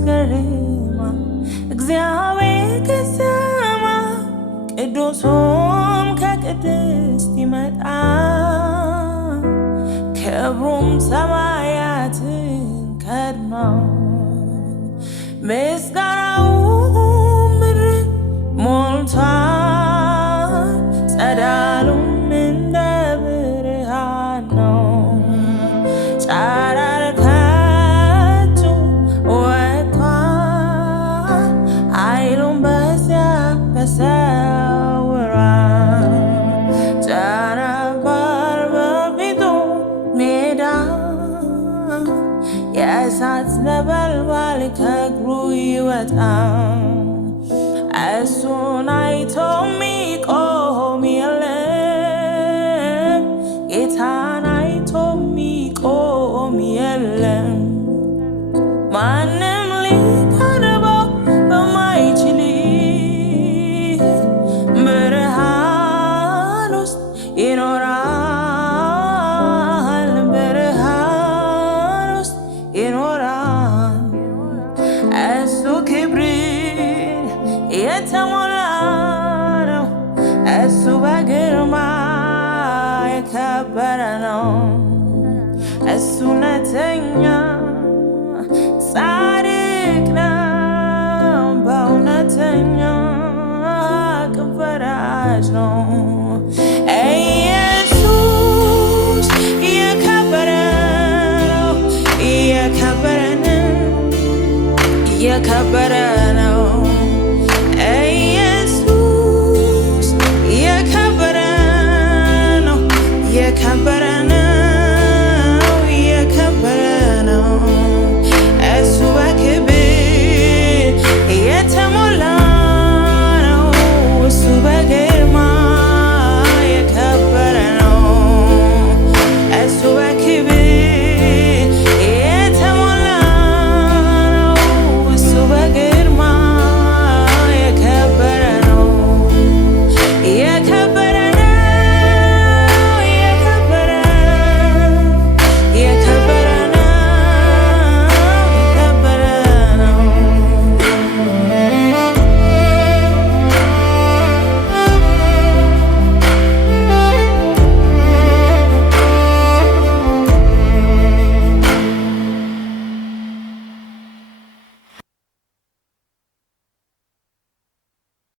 ያስገርማ እግዚአብሔር ከሰማይ ቅዱሱም ከቅድስት ይመጣ ክብሩም ሰማያትን ከድነው ምስጋናው ምድርን ሞልቷል ጸዳሉም እንደ ብርሃን ነው ጨረር ከእጁ ወጥቷል ኃይሉም በዚያ ተሰውሯል ጨረር በፊቱ ሜዳ የእሳት ነበልባል ከእግሩ ይወጣል እሱን አይቶ የሚቆም የለም ጌታን አይቶ የሚቆም የለም ማንም ሊቀርበው በማይችል ብርሃን ውስጥ ይኖራል ብርሃን ውስጥ ይኖራል እሱ ክብርን የተሞላ ነው እሱ በግርማ የከበረ ነው እሱ እውነተኛ ጻድቅ ነው በእውነተኛ ቅን ፈራጅ ነው ኢየሱስ የከበረ ነው የከበረ ነው የከበረ